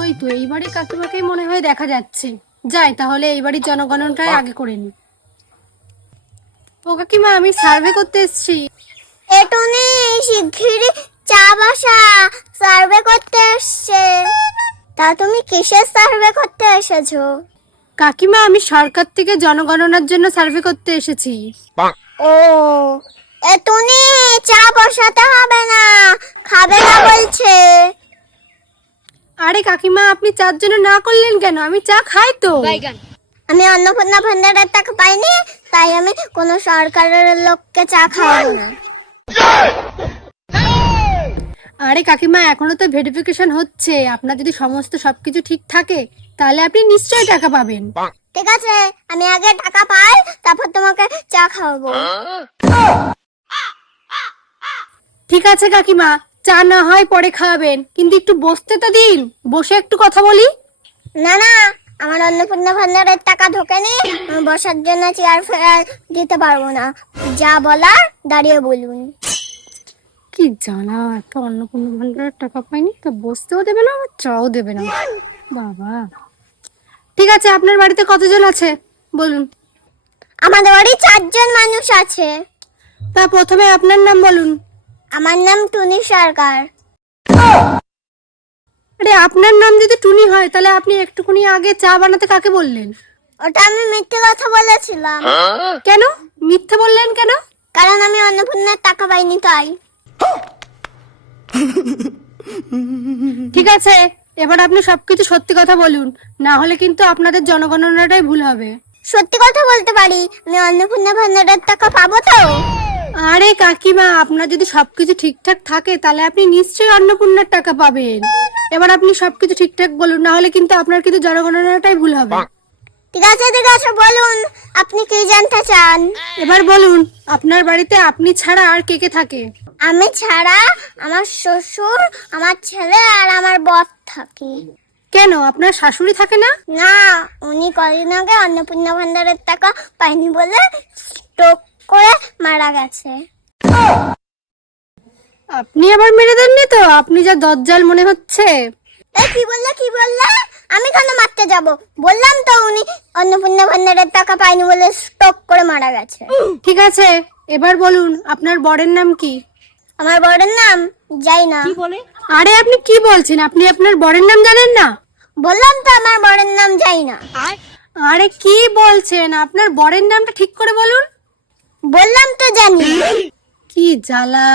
ওই তো এইবারে কাকিমাকেই মনে হয় দেখা যাচ্ছে। যাই তাহলে এইবারই জনগণনাটাই আগে করে নি। ও কাকিমা, আমি সার্ভে করতে এসেছি। এটুনি শিগগিরই চা বসা, সার্ভে করতে এসছে। তা তুমি কিসের সার্ভে করতে এসেছো? কাকিমা, আমি সরকার থেকে জনগণনার জন্য সার্ভে করতে এসেছি। ও, এটুনি চা বসাতে হবে না, খাবে না বলছে। আরে কাকিমা, আপনি চার জন্য না করলেন কেন? আমি চা খাই তো। আমি অন্নপূর্ণা ভান্ডারের টাকা পাইনি, তাই আমি কোনো সরকারের লোককে চা খাওয়াবো না। আরে কাকিমা, এখনো তো ভেরিফিকেশন হচ্ছে। আপনার যদি সমস্ত সবকিছু ঠিক থাকে তাহলে আপনি নিশ্চয়ই টাকা পাবেন। ঠিক আছে, আমি আগে টাকা পাই, তারপর তোমাকে চা খাওয়াবো। ঠিক আছে কাকিমা, চা না হয় পরে খাওয়াবেন, কিন্তু একটু বসতে তো দিন, বসে একটু কথা বলি। না না, আমার অন্নপূর্ণা ভান্ডারের টাকা ঢোকেনি, আমি বসার জন্য চেয়ার ফেরার দিতে পারবো না। যা বলার দাঁড়িয়ে বলুন। কি জ্বালা, একটা অন্নপূর্ণা ভান্ডারের টাকা পাইনি, তো বসতেও দেবে না, আবার চাও দেবে না। বাবা, ঠিক আছে, আপনার বাড়িতে কতজন আছে বলুন। আমাদের বাড়ি 4 জন মানুষ আছে। তা প্রথমে আপনার নাম বলুন। আমার নাম টুনি সরকার। আরে আপনার নাম যদি টুনি হয় তাহলে আপনি একটুখানি আগে চা বানাতে কাকে বললেন? ওটা আমি মিথ্যে কথা বলেছিলাম। কেন মিথ্যে বললেন কেন? কারণ আমি অন্নপূর্ণার টাকা পাইনি তাই। ঠিক আছে, এবার আপনি সবকিছু সত্যি কথা বলুন, না হলে কিন্তু আপনাদের জনগণনাটাই ভুল হবে। সত্যি কথা বলতে পারি, আমি অন্নপূর্ণা ভান্ডারের টাকা পাবো তো? আরে কাকিমা, আপনার যদি সবকিছু ঠিকঠাক থাকে তাহলে আপনি নিশ্চয়ই অন্নপূর্ণার টাকা পাবেন। এবার আপনি সবকিছু ঠিকঠাক বলুন, না হলে কিন্তু আপনার কিন্তু জনগণনাটাই ভুল হবে। ঠিক আছে বলুন, আপনি কি জানতে চান? এবার বলুন, আপনার বাড়িতে আপনি ছাড়া আর কে কে থাকে? আমি ছাড়া আমার শ্বশুর, আমার ছেলে আর আমার বর থাকে। কেন, আপনার শাশুড়ি থাকে না? না, উনি কদিন আগে অন্নপূর্ণা ভান্ডারের টাকা পাইনি বলে স্ট্রোক করে মারা গেছে। আপনি আবার মেরে দেননি তো? আপনি যা দজ্জাল মনে হচ্ছে। এই কি বললে? আমি কেন মারতে যাব? বললাম তো উনি অন্নপূর্ণা ভান্ডারের টাকা পাইনি বলে স্ট্রোক করে মারা গেছে। ঠিক আছে, এবার বলুন, আপনার বরের নাম কি? আমার বরের নাম যাই না। আরে আপনি কি বলছেন? আপনি আপনার বরের নাম জানেন না? বললাম তো আমার বরের নাম যাই না। আরে কি বলছেন? আপনার বরের নামটা ঠিক করে বলুন। বললাম তো জানি। কি জ্বালা।